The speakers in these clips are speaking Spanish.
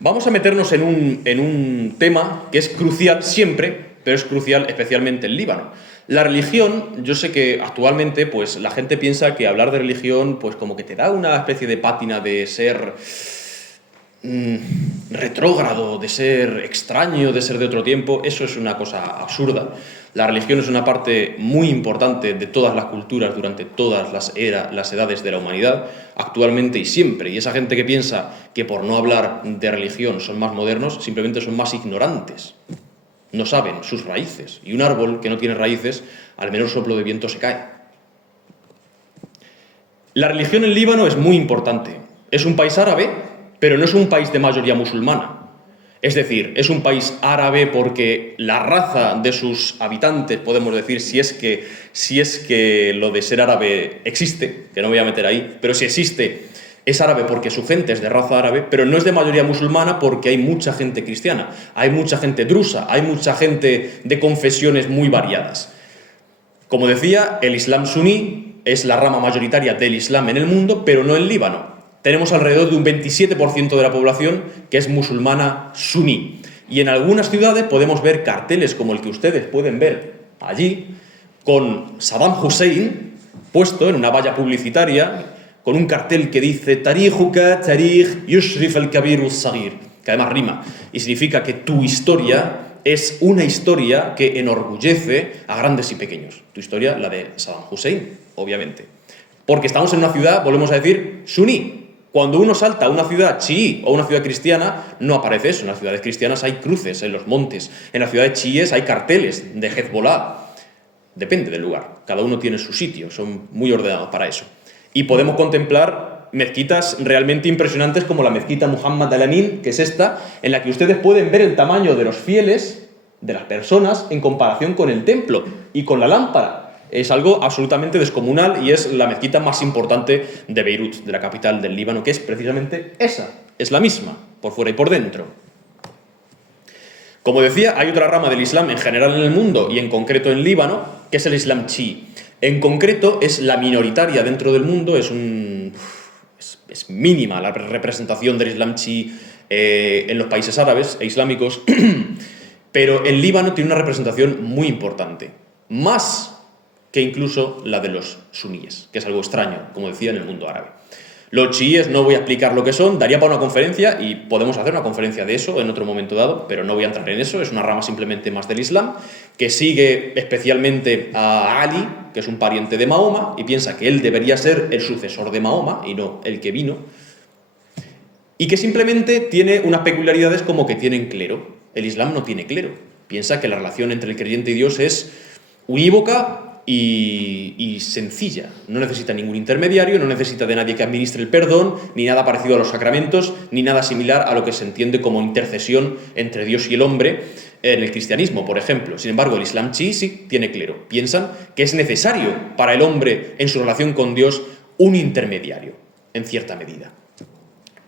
Vamos a meternos en un tema que es crucial siempre, pero es crucial especialmente en Líbano. La religión, yo sé que actualmente pues, la gente piensa que hablar de religión pues, como que te da una especie de pátina de ser retrógrado, de ser extraño, de ser de otro tiempo. Eso es una cosa absurda. La religión es una parte muy importante de todas las culturas durante todas las edades de la humanidad, actualmente y siempre. Y esa gente que piensa que por no hablar de religión son más modernos, simplemente son más ignorantes. No saben sus raíces. Y un árbol que no tiene raíces, al menor soplo de viento se cae. La religión en Líbano es muy importante. Es un país árabe, pero no es un país de mayoría musulmana. Es decir, es un país árabe porque la raza de sus habitantes, podemos decir, si es que lo de ser árabe existe, que no me voy a meter ahí, pero si existe, es árabe porque su gente es de raza árabe, pero no es de mayoría musulmana porque hay mucha gente cristiana, hay mucha gente drusa, hay mucha gente de confesiones muy variadas. Como decía, el Islam suní es la rama mayoritaria del Islam en el mundo, pero no en Líbano. Tenemos alrededor de un 27% de la población que es musulmana suní. Y en algunas ciudades podemos ver carteles como el que ustedes pueden ver allí, con Saddam Hussein puesto en una valla publicitaria, con un cartel que dice Tarijuka Tarij Yushrif al-Kabir al-Saghir, que además rima, y significa que tu historia es una historia que enorgullece a grandes y pequeños. Tu historia, la de Saddam Hussein, obviamente. Porque estamos en una ciudad, volvemos a decir, suní. Cuando uno salta a una ciudad chií o una ciudad cristiana, no aparece eso. En las ciudades cristianas hay cruces en los montes. En las ciudades chiíes hay carteles de Hezbollah. Depende del lugar. Cada uno tiene su sitio. Son muy ordenados para eso. Y podemos contemplar mezquitas realmente impresionantes como la mezquita Muhammad al-Amin, que es esta, en la que ustedes pueden ver el tamaño de los fieles, de las personas, en comparación con el templo y con la lámpara. Es algo absolutamente descomunal y es la mezquita más importante de Beirut, de la capital del Líbano, que es precisamente esa, es la misma, por fuera y por dentro. Como decía, hay otra rama del Islam en general en el mundo y en concreto en Líbano, que es el Islam chií. En concreto es la minoritaria dentro del mundo, es mínima la representación del Islam chií en los países árabes e islámicos, pero el Líbano tiene una representación muy importante, más que incluso la de los suníes, que es algo extraño, como decía, en el mundo árabe. Los chiíes no voy a explicar lo que son, daría para una conferencia y podemos hacer una conferencia de eso en otro momento dado, pero no voy a entrar en eso, es una rama simplemente más del Islam, que sigue especialmente a Ali, que es un pariente de Mahoma, y piensa que él debería ser el sucesor de Mahoma y no el que vino, y que simplemente tiene unas peculiaridades como que tienen clero. El Islam no tiene clero, piensa que la relación entre el creyente y Dios es unívoca y sencilla. No necesita ningún intermediario, no necesita de nadie que administre el perdón, ni nada parecido a los sacramentos, ni nada similar a lo que se entiende como intercesión entre Dios y el hombre en el cristianismo, por ejemplo. Sin embargo, el Islam chií sí tiene clero. Piensan que es necesario para el hombre en su relación con Dios un intermediario, en cierta medida.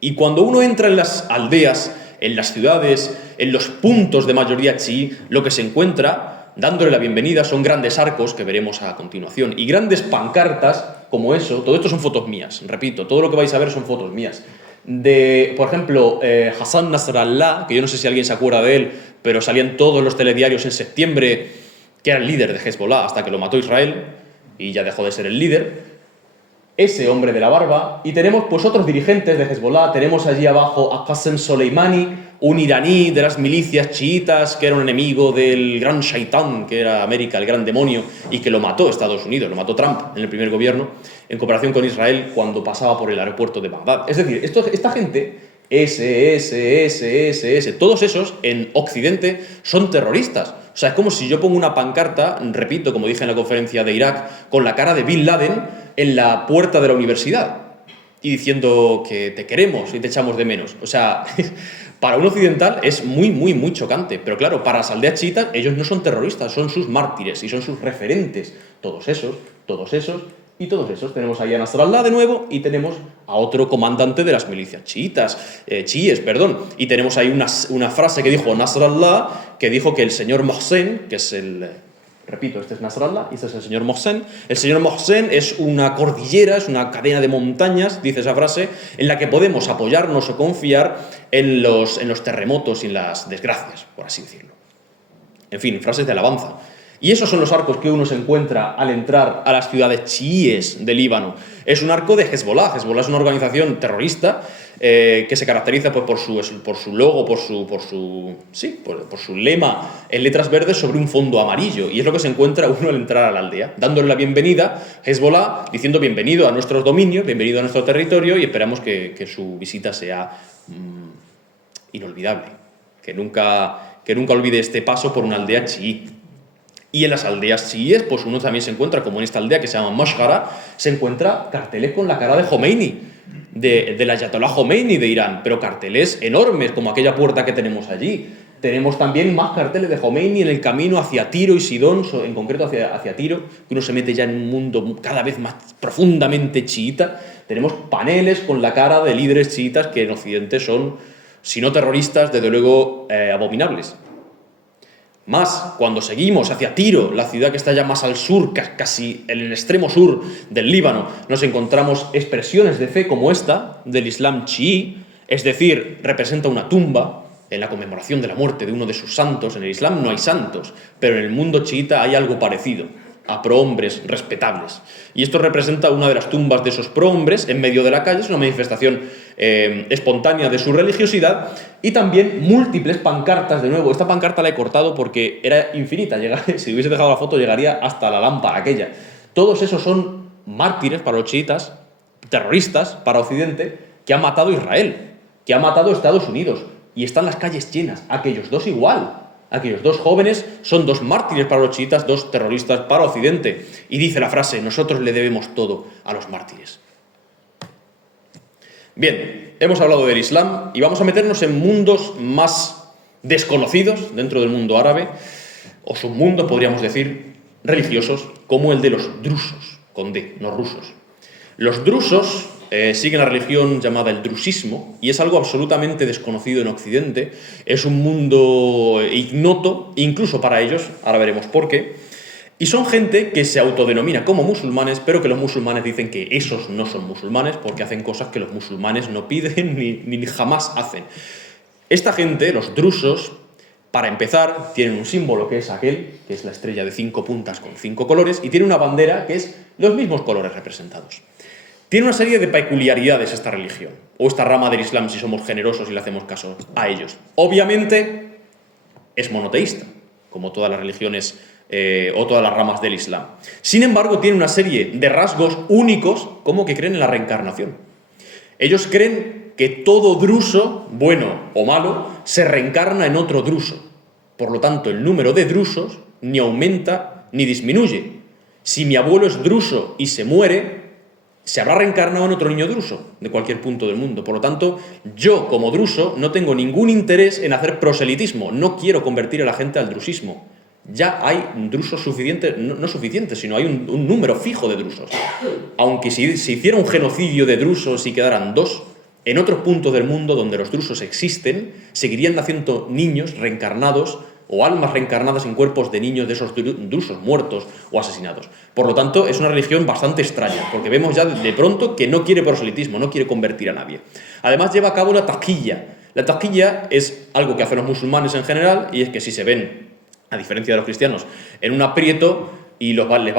Y cuando uno entra en las aldeas, en las ciudades, en los puntos de mayoría chií, lo que se encuentra dándole la bienvenida son grandes arcos que veremos a continuación y grandes pancartas como eso. Todo esto son fotos mías, repito, todo lo que vais a ver son fotos mías. De, por ejemplo, Hassan Nasrallah, que yo no sé si alguien se acuerda de él, pero salía en todos los telediarios en septiembre, que era el líder de Hezbollah hasta que lo mató Israel y ya dejó de ser el líder. Ese hombre de la barba, y tenemos pues otros dirigentes de Hezbollah, tenemos allí abajo a Qasem Soleimani, un iraní de las milicias chiitas que era un enemigo del gran shaitán, que era América, el gran demonio, y que lo mató Estados Unidos, lo mató Trump en el primer gobierno, en comparación con Israel cuando pasaba por el aeropuerto de Bagdad. Es decir, esta gente, todos esos en Occidente son terroristas. O sea, es como si yo pongo una pancarta, repito, como dije en la conferencia de Irak, con la cara de Bin Laden en la puerta de la universidad y diciendo que te queremos y te echamos de menos. O sea, para un occidental es muy chocante. Pero claro, para las aldeas chiitas ellos no son terroristas, son sus mártires y son sus referentes. Todos esos y todos esos. Tenemos ahí a Nasrallah de nuevo y tenemos a otro comandante de las milicias chiíes. Y tenemos ahí una frase que dijo Nasrallah, que dijo que el señor Mohsen, que es el Repito, este es Nasrallah y este es el señor Mohsen. El señor Mohsen es una cordillera, es una cadena de montañas, dice esa frase, en la que podemos apoyarnos o confiar en los terremotos y en las desgracias, por así decirlo. En fin, frases de alabanza. Y esos son los arcos que uno se encuentra al entrar a las ciudades chiíes de Líbano. Es un arco de Hezbollah. Hezbollah es una organización terrorista que se caracteriza pues, por su logo, por su lema en letras verdes sobre un fondo amarillo. Y es lo que se encuentra uno al entrar a la aldea, dándole la bienvenida, Hezbollah, diciendo bienvenido a nuestros dominios, bienvenido a nuestro territorio, y esperamos que su visita sea inolvidable, que nunca olvide este paso por una aldea chií. Y en las aldeas chiíes, pues uno también se encuentra, como en esta aldea que se llama Mashgara, se encuentra carteles con la cara de Khomeini, del Ayatollah Khomeini de Irán, pero carteles enormes, como aquella puerta que tenemos allí. Tenemos también más carteles de Khomeini en el camino hacia Tiro y Sidón, en concreto hacia Tiro, que uno se mete ya en un mundo cada vez más profundamente chiita. Tenemos paneles con la cara de líderes chiitas que en Occidente son, si no terroristas, desde luego abominables. Más, cuando seguimos hacia Tiro, la ciudad que está ya más al sur, casi en el extremo sur del Líbano, nos encontramos expresiones de fe como esta, del Islam chií, es decir, representa una tumba en la conmemoración de la muerte de uno de sus santos. En el Islam no hay santos, pero en el mundo chiita hay algo parecido, a prohombres respetables. Y esto representa una de las tumbas de esos prohombres en medio de la calle, es una manifestación espontánea de su religiosidad, y también múltiples pancartas. De nuevo, esta pancarta la he cortado porque era infinita, si hubiese dejado la foto llegaría hasta la lámpara aquella. Todos esos son mártires para los chiitas, terroristas para Occidente, que han matado a Israel, que han matado a Estados Unidos, y están las calles llenas, aquellos dos igual. Aquellos dos jóvenes son dos mártires para los chiitas, dos terroristas para Occidente. Y dice la frase, nosotros le debemos todo a los mártires. Bien, hemos hablado del Islam y vamos a meternos en mundos más desconocidos dentro del mundo árabe, o submundos, podríamos decir, religiosos, como el de los drusos, con D, no rusos. Los drusos siguen la religión llamada el drusismo, y es algo absolutamente desconocido en Occidente. Es un mundo ignoto, incluso para ellos, ahora veremos por qué. Y son gente que se autodenomina como musulmanes, pero que los musulmanes dicen que esos no son musulmanes porque hacen cosas que los musulmanes no piden ni jamás hacen. Esta gente, los drusos, para empezar, tienen un símbolo que es aquel, que es la estrella de 5 puntas con 5 colores, y tiene una bandera que es los mismos colores representados. Tiene una serie de peculiaridades esta religión, o esta rama del Islam, si somos generosos y le hacemos caso a ellos. Obviamente es monoteísta, como todas las religiones o todas las ramas del Islam. Sin embargo, tiene una serie de rasgos únicos, como que creen en la reencarnación. Ellos creen que todo druso, bueno o malo, se reencarna en otro druso. Por lo tanto, el número de drusos ni aumenta ni disminuye. Si mi abuelo es druso y se muere, se habrá reencarnado en otro niño druso de cualquier punto del mundo. Por lo tanto, yo como druso no tengo ningún interés en hacer proselitismo. No quiero convertir a la gente al drusismo. Ya hay drusos suficientes, no suficientes, sino hay un número fijo de drusos. Aunque si se hiciera un genocidio de drusos y quedaran 2, en otros puntos del mundo donde los drusos existen, seguirían naciendo niños reencarnados o almas reencarnadas en cuerpos de niños de esos drusos muertos o asesinados. Por lo tanto, es una religión bastante extraña, porque vemos ya de pronto que no quiere proselitismo, no quiere convertir a nadie. Además, lleva a cabo la taqiyya. La taqiyya es algo que hacen los musulmanes en general, y es que si se ven, a diferencia de los cristianos, en un aprieto y les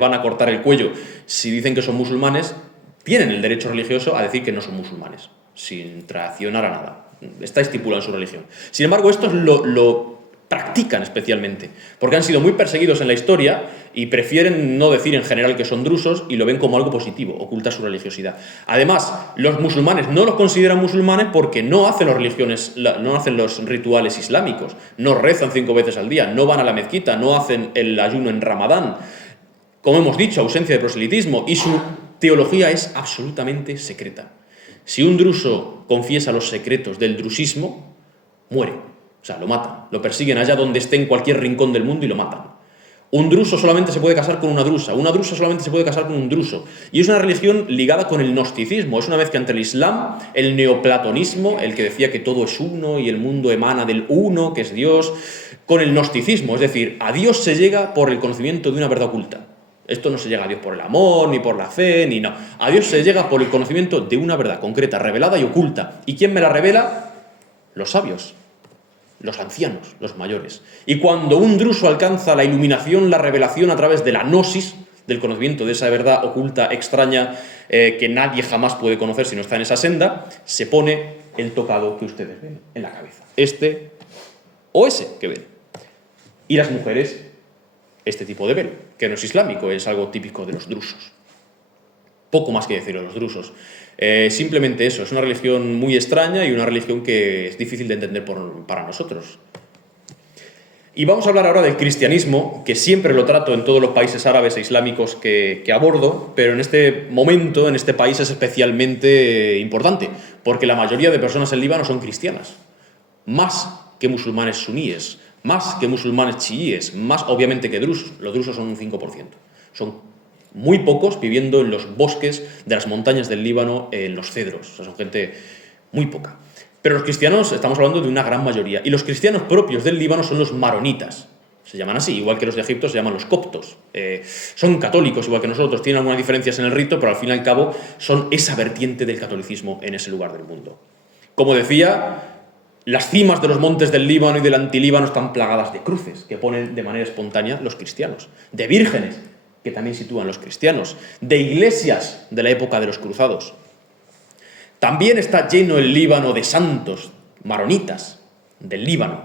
van a cortar el cuello si dicen que son musulmanes, tienen el derecho religioso a decir que no son musulmanes, sin traicionar a nada. Está estipulado en su religión. Sin embargo, estos lo practican especialmente, porque han sido muy perseguidos en la historia y prefieren no decir en general que son drusos y lo ven como algo positivo, oculta su religiosidad. Además, los musulmanes no los consideran musulmanes porque no hacen los rituales islámicos, no rezan 5 veces al día, no van a la mezquita, no hacen el ayuno en Ramadán. Como hemos dicho, ausencia de proselitismo, y su teología es absolutamente secreta. Si un druso confiesa los secretos del drusismo, muere. O sea, lo matan, lo persiguen allá donde esté en cualquier rincón del mundo y lo matan. Un druso solamente se puede casar con una drusa solamente se puede casar con un druso. Y es una religión ligada con el gnosticismo, es una mezcla entre el Islam, el neoplatonismo, el que decía que todo es uno y el mundo emana del uno, que es Dios, con el gnosticismo, es decir, a Dios se llega por el conocimiento de una verdad oculta. Esto no se llega a Dios por el amor, ni por la fe, ni no. A Dios se llega por el conocimiento de una verdad concreta, revelada y oculta. ¿Y quién me la revela? Los sabios, los ancianos, los mayores. Y cuando un druso alcanza la iluminación, la revelación a través de la gnosis, del conocimiento de esa verdad oculta, extraña, que nadie jamás puede conocer si no está en esa senda, se pone el tocado que ustedes ven en la cabeza. Este o ese que ven. Y las mujeres, este tipo de velo, que no es islámico, es algo típico de los drusos. Poco más que decir de los drusos. Simplemente eso, es una religión muy extraña y una religión que es difícil de entender para nosotros. Y vamos a hablar ahora del cristianismo, que siempre lo trato en todos los países árabes e islámicos que abordo, pero en este momento, en este país es especialmente importante, porque la mayoría de personas en Líbano son cristianas, más que musulmanes suníes, más que musulmanes chiíes, más obviamente que drusos. Los drusos son un 5%. Son muy pocos viviendo en los bosques de las montañas del Líbano, en los cedros. O sea, son gente muy poca. Pero los cristianos, estamos hablando de una gran mayoría. Y los cristianos propios del Líbano son los maronitas. Se llaman así, igual que los de Egipto se llaman los coptos. Son católicos, igual que nosotros. Tienen algunas diferencias en el rito, pero al fin y al cabo son esa vertiente del catolicismo en ese lugar del mundo. Como decía, las cimas de los montes del Líbano y del Antilíbano están plagadas de cruces que ponen de manera espontánea los cristianos, de vírgenes que también sitúan los cristianos, de iglesias de la época de los cruzados. También está lleno el Líbano de santos maronitas del Líbano.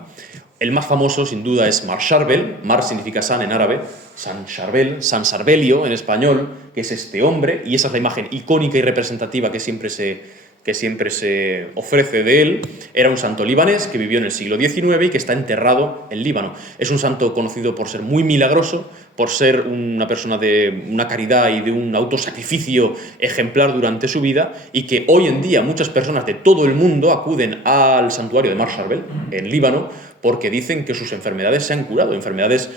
El más famoso, sin duda, es Mar Charbel. Mar significa san en árabe, San Charbel, San Sarbelio en español, que es este hombre, y esa es la imagen icónica y representativa que siempre se ofrece de él. Era un santo libanés que vivió en el siglo XIX y que está enterrado en Líbano. Es un santo conocido por ser muy milagroso, por ser una persona de una caridad y de un autosacrificio ejemplar durante su vida, y que hoy en día muchas personas de todo el mundo acuden al santuario de Mar Charbel, en Líbano, porque dicen que sus enfermedades se han curado, enfermedades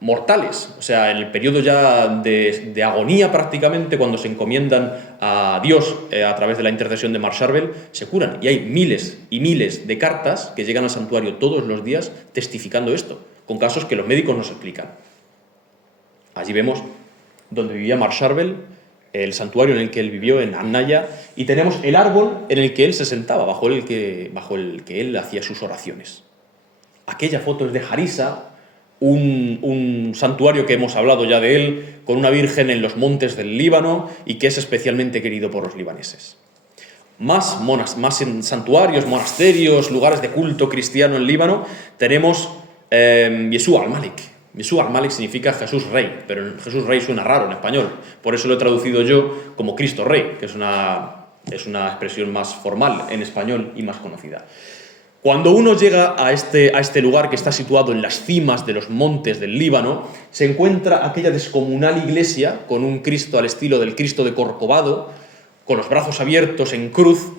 mortales. O sea, en el periodo ya de agonía prácticamente, cuando se encomiendan a Dios a través de la intercesión de Mar Charbel, se curan. Y hay miles y miles de cartas que llegan al santuario todos los días testificando esto, con casos que los médicos nos explican. Allí vemos donde vivía Mar Charbel, el santuario en el que él vivió, en Annaya, y tenemos el árbol en el que él se sentaba, bajo el que él hacía sus oraciones. Aquella foto es de Harissa, un santuario que hemos hablado ya de él, con una virgen en los montes del Líbano y que es especialmente querido por los libaneses. Más santuarios, monasterios, lugares de culto cristiano en Líbano, tenemos Yeshua al-Malik. Yeshua al-Malik significa Jesús Rey, pero Jesús Rey suena raro en español, por eso lo he traducido yo como Cristo Rey, que es una expresión más formal en español y más conocida. Cuando uno llega a este lugar que está situado en las cimas de los montes del Líbano, se encuentra aquella descomunal iglesia con un Cristo al estilo del Cristo de Corcovado, con los brazos abiertos en cruz,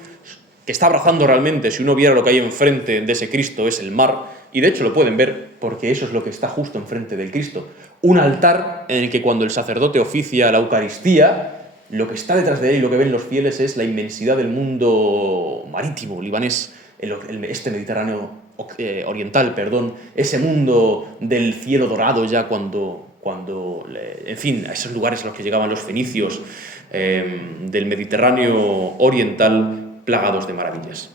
que está abrazando realmente, si uno viera lo que hay enfrente de ese Cristo, es el mar, y de hecho lo pueden ver porque eso es lo que está justo enfrente del Cristo. Un altar en el que cuando el sacerdote oficia la Eucaristía, lo que está detrás de él y lo que ven los fieles es la inmensidad del mundo marítimo libanés, este Mediterráneo oriental, ese mundo del cielo dorado ya cuando en fin, a esos lugares a los que llegaban los fenicios del Mediterráneo oriental plagados de maravillas.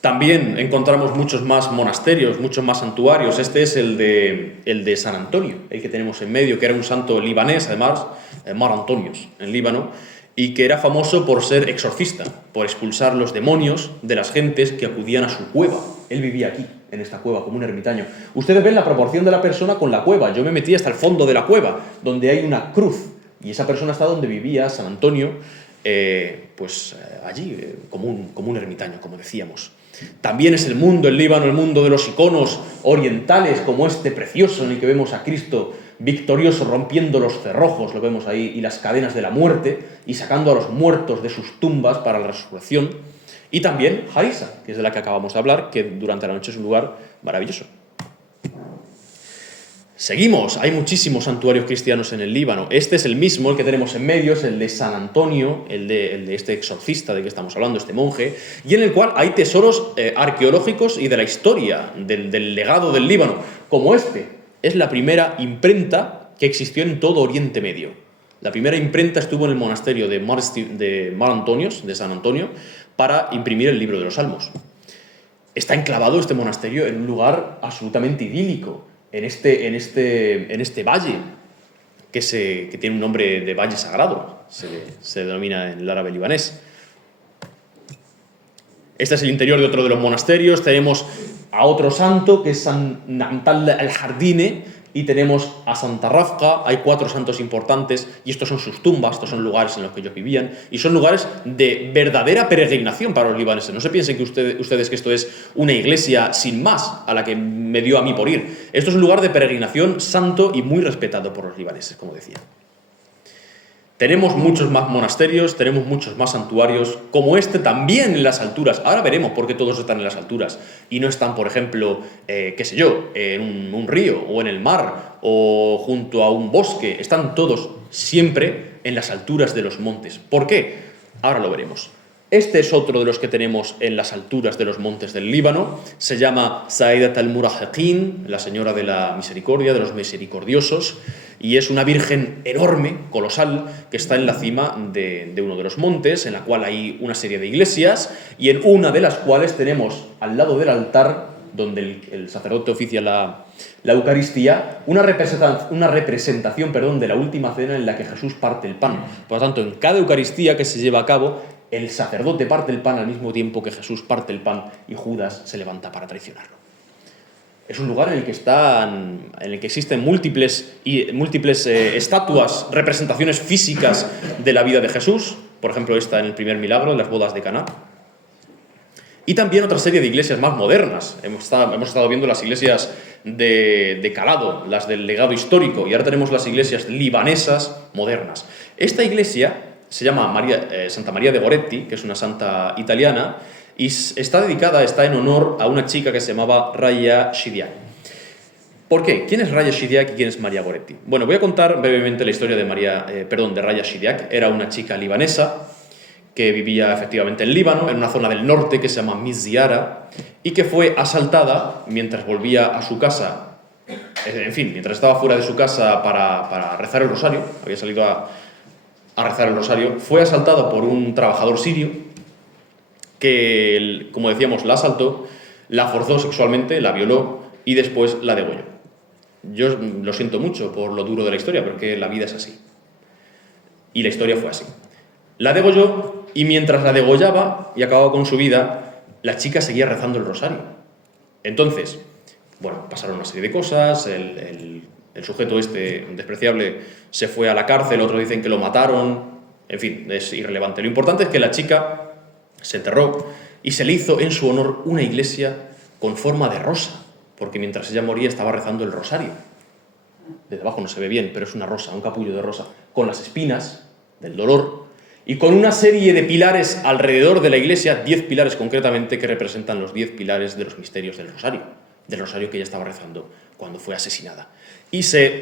También encontramos muchos más monasterios, muchos más santuarios. Este es el de San Antonio, el que tenemos en medio, que era un santo libanés, además, Mar Antonios, en Líbano, y que era famoso por ser exorcista, por expulsar los demonios de las gentes que acudían a su cueva. Él vivía aquí, en esta cueva, como un ermitaño. Ustedes ven la proporción de la persona con la cueva. Yo me metí hasta el fondo de la cueva, donde hay una cruz, y esa persona está donde vivía San Antonio, allí, como un ermitaño, como decíamos. También es el Líbano, el mundo de los iconos orientales, como este precioso en el que vemos a Cristo victorioso rompiendo los cerrojos, lo vemos ahí, y las cadenas de la muerte, y sacando a los muertos de sus tumbas para la resurrección. Y también Harissa, que es de la que acabamos de hablar, que durante la noche es un lugar maravilloso. Seguimos, hay muchísimos santuarios cristianos en el Líbano. Este es el mismo, el que tenemos en medio, es el de San Antonio, el de este exorcista de que estamos hablando, este monje, y en el cual hay tesoros arqueológicos y de la historia, del legado del Líbano, como este. Es la primera imprenta que existió en todo Oriente Medio. La primera imprenta estuvo en el monasterio de San Antonio, para imprimir el libro de los Salmos. Está enclavado este monasterio en un lugar absolutamente idílico, en este valle, que tiene un nombre de valle sagrado, se denomina en el árabe libanés. Este es el interior de otro de los monasterios. Tenemos a otro santo, que es San Namtal al-Jardine, y tenemos a Santa Rafqa. Hay 4 santos importantes, y estos son sus tumbas, estos son lugares en los que ellos vivían, y son lugares de verdadera peregrinación para los libaneses. No se piensen que ustedes que esto es una iglesia sin más, a la que me dio a mí por ir. Esto es un lugar de peregrinación santo y muy respetado por los libaneses, como decía. Tenemos muchos más monasterios, tenemos muchos más santuarios, como este también en las alturas. Ahora veremos por qué todos están en las alturas y no están, por ejemplo, en un río o en el mar o junto a un bosque. Están todos siempre en las alturas de los montes. ¿Por qué? Ahora lo veremos. Este es otro de los que tenemos en las alturas de los montes del Líbano. Se llama Sa'idat al-Murahiqin, la señora de la misericordia, de los misericordiosos, y es una virgen enorme, colosal, que está en la cima de uno de los montes, en la cual hay una serie de iglesias, y en una de las cuales tenemos al lado del altar, donde el sacerdote oficia la Eucaristía, una representación de la última cena en la que Jesús parte el pan. Por lo tanto, en cada Eucaristía que se lleva a cabo, el sacerdote parte el pan al mismo tiempo que Jesús parte el pan y Judas se levanta para traicionarlo. Es un lugar en el que existen múltiples estatuas, representaciones físicas de la vida de Jesús. Por ejemplo, esta en el primer milagro, en las bodas de Caná. Y también otra serie de iglesias más modernas. Hemos estado viendo las iglesias de calado, las del legado histórico, y ahora tenemos las iglesias libanesas modernas. Esta iglesia se llama Santa María de Goretti, que es una santa italiana, y está en honor a una chica que se llamaba Raya Shidiak. ¿Por qué? ¿Quién es Raya Shidiak y quién es María Goretti? Bueno, voy a contar brevemente la historia de Raya Shidiak. Era una chica libanesa que vivía efectivamente en Líbano, en una zona del norte que se llama Mizyara, y que fue asaltada mientras volvía a su casa, mientras estaba fuera de su casa para rezar el rosario. Había salido a rezar el rosario. Fue asaltada por un trabajador sirio que, como decíamos, la asaltó, la forzó sexualmente, la violó y después la degolló. Yo lo siento mucho por lo duro de la historia, porque la vida es así. Y la historia fue así. La degolló, y mientras la degollaba y acababa con su vida, la chica seguía rezando el rosario. Entonces, pasaron una serie de cosas, el sujeto este despreciable se fue a la cárcel, otros dicen que lo mataron, en fin, es irrelevante. Lo importante es que la chica se enterró y se le hizo en su honor una iglesia con forma de rosa, porque mientras ella moría estaba rezando el rosario. Desde abajo no se ve bien, pero es una rosa, un capullo de rosa, con las espinas del dolor y con una serie de pilares alrededor de la iglesia, 10 pilares concretamente, que representan los 10 pilares de los misterios del rosario que ella estaba rezando cuando fue asesinada. Y se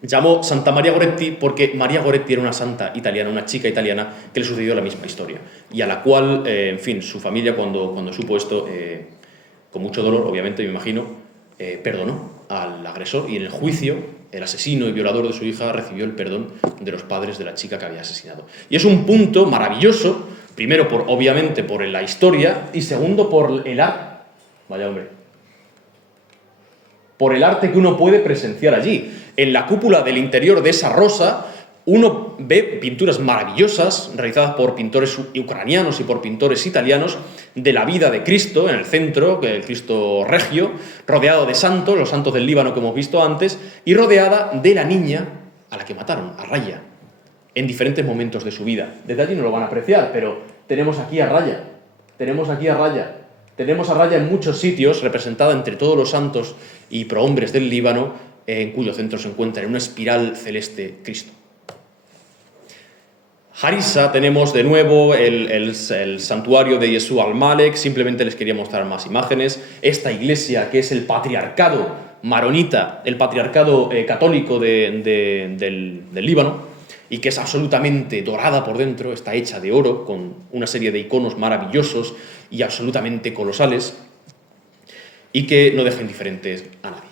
llamó Santa María Goretti porque María Goretti era una santa italiana, una chica italiana que le sucedió la misma historia, y a la cual, su familia, cuando supo esto, con mucho dolor, obviamente, me imagino, perdonó al agresor, y en el juicio el asesino y violador de su hija recibió el perdón de los padres de la chica que había asesinado. Y es un punto maravilloso, primero obviamente por la historia, y segundo por el arte. Vaya hombre. Por el arte que uno puede presenciar allí. En la cúpula del interior de esa rosa, uno ve pinturas maravillosas realizadas por pintores ucranianos y por pintores italianos de la vida de Cristo en el centro, el Cristo regio, rodeado de santos, los santos del Líbano que hemos visto antes, y rodeada de la niña a la que mataron, a Raya, en diferentes momentos de su vida. Desde allí no lo van a apreciar, pero tenemos aquí a Raya, tenemos a Raya en muchos sitios, representada entre todos los santos y prohombres del Líbano, en cuyo centro se encuentra en una espiral celeste Cristo. Harissa tenemos de nuevo el santuario de Yeshua al-Malek. Simplemente les quería mostrar más imágenes. Esta iglesia, que es el patriarcado maronita, el patriarcado católico del Líbano, y que es absolutamente dorada por dentro, está hecha de oro, con una serie de iconos maravillosos y absolutamente colosales, y que no deja indiferentes a nadie.